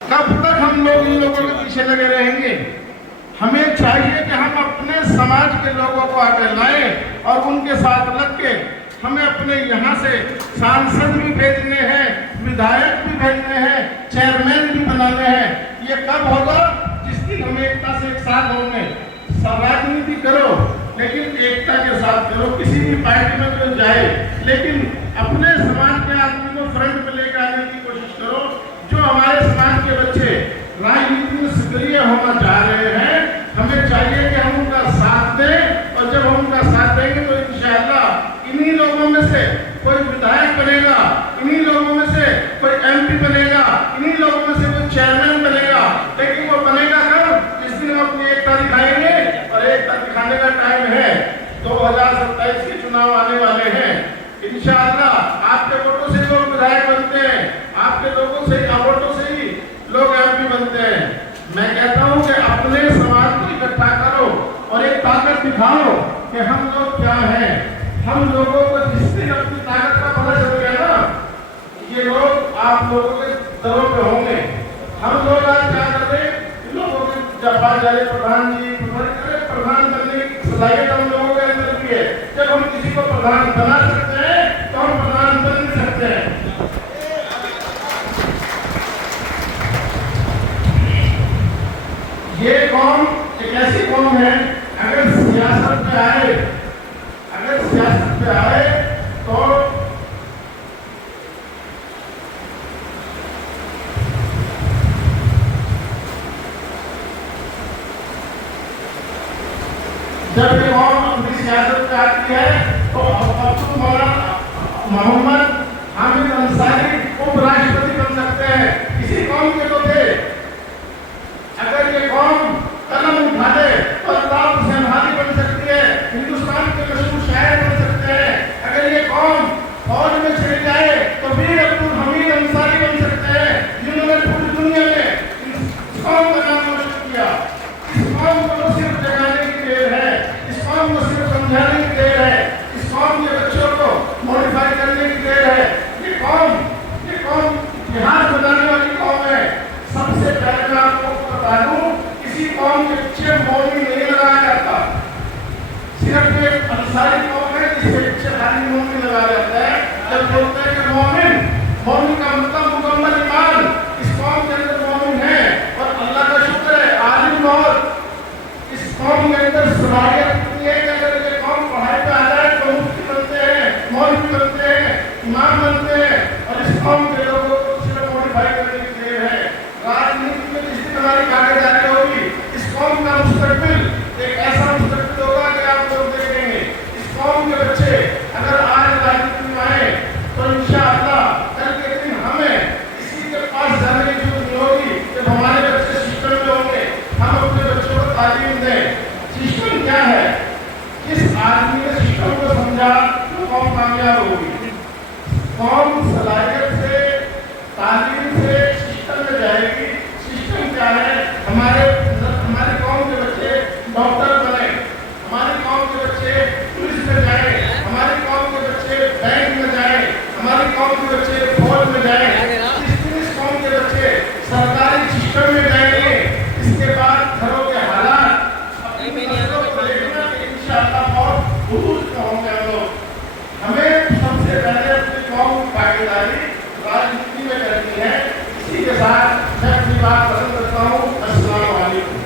कब तक हम लोग इन लोगों के पीछे लगे रहेंगे? हमें चाहिए कि हम अपने समाज के लोगों को आगे लाएं और उनके साथ लग के हमें अपने यहाँ से सांसद भी भेजने हैं, विधायक भी भेजने हैं, चेयरमैन भी बनाने हैं। ये कब होगा? जिस दिन हम एकता से एक साथ होंगे। राजनीति करो लेकिन एकता के साथ करो। किसी भी पार्टी में कोई जाए लेकिन अपने समाज के आदमी को फ्रंट में लेकर आने की कोशिश करो। जो हमारे समाज के बच्चे राजनीति में सक्रिय होना चाह रहे हैं, हमें चाहिए कि हम उनका साथ दें और जब हम उनका साथ देंगे तो इंशाअल्लाह इन्हीं लोगों में से कोई विधायक बनेगा, इन्हीं लोगों में से कोई एमपी बनेगा, इन्हीं लोगों में से कोई चेयरमैन बनेगा। लेकिन वो बनेगा कब? जिस दिन हम अपनी एकता दिखाएंगे। और एकता दिखाने का टाइम है, 2027 के चुनाव आने वाले हैं। इंशाअल्लाह आपके वोटों से लोग विधायक बनते हैं, आपके लोगों से वोटों से ही लोग एमपी बनते हैं। मैं कहता हूं कि अपने समाज को इकट्ठा करो और एक ताकत दिखाओ कि हम लोग क्या हैं। हम लोगों को जिस दिन अपनी ताकत का पता चल गया ना, ये लोग आप लोगों के दरों पे होंगे। हम लोग आज क्या कर रहे हैं? लोगों के जब बात जा रही प्रधान जी प्रधान बनने की सलाहियत हम लोगों के अंदर भी है। जब हम किसी को प्रधान बना सकते हैं तो हम प्रधान बन नहीं सकते हैं। ये कौम एक ऐसी कौम है, अगर सियासत पे आए तो जब ये कौम अपनी सियासत पे आती है तो अब्दुल मोहम्मद हामिद अंसारी उपराष्ट्रपति बन सकते हैं। इसी कौम के तो थे। अगर ये कौम कलम उठा ले तो अल्ताफ हुसैन हादी बन सकती है, हिंदुस्तान के मशहूर शायर बन सकते हैं। अगर ये कौम फौज में चली जाए तो वीर अब्दुल हमीद अंसारी बन सकते हैं, जिन्होंने पूरी दुनिया में इस कौम का नाम रोशन किया। इस कौम को सिर्फ जगाने की देर है, इस कौम को सिर्फ समझाने की देर है, इस कौम के बच्चों को मॉडिफाई करने की देर है। ये कौम इतिहास बनाने वाली कौम है। सबसे पहले मैं आपको बता दूं, किसी कौम के पीछे मौलवी नहीं लगाया जाता। सिर्फ एक अंसारी कौम है जिसके पीछे खाली मौलवी लगाया जाता है। जब बोलते हैं कि मौलवी का मतलब मुकम्मल ईमान, इस कौम के अंदर मौलवी है और अल्लाह का शुक्र है आलिम और इस कौम के अंदर सलाहियत इतनी है कि अगर ये कौम पढ़ाई पे आ जाए तो मुफ्ती बनते हैं, मौलवी बनते हैं, इमाम बनते हैं। और इस कौम के लोगों को सिर्फ मॉडिफाई करने की देर है। राजनीति में जिस दिन हमारी कागजारी होगी, इस कौम का मुस्तकबिल एक ऐसा मुस्तकबिल होगा कि आप लोग देखेंगे। इस कौम के बच्चे अगर आज राजनीति में आए तो इंशाअल्लाह कल के दिन हमें किसी के पास जाने की जरूरत नहीं होगी। जब हमारे बच्चे सिस्टम में होंगे, हम अपने बच्चों को तालीम दें। सिस्टम क्या है? जिस आदमी ने सिस्टम को समझा तो कौम कामयाब होगी। कौम सलाहियत से, तालीम से सिस्टम में जाएगी। सिस्टम क्या है? हमारे कौम के बच्चे डॉक्टर बने, हमारी कौम के बच्चे पुलिस में जाए, हमारी कौम के बच्चे बैंक में जाए, हमारी कौम के बच्चे फौज में जाए। इस कौम के बच्चे सरकारी सिस्टम में जाएंगे। इसके बाद घरों के हालात इंशाअल्लाह बहुत दूर होंगे। हम लोग हमें सबसे पहले अपनी कौम की भागीदारी राजनीति में करनी है। इसी के साथ मैं अपनी बात पसंद करता हूँ। अस्सलाम वालेकुम।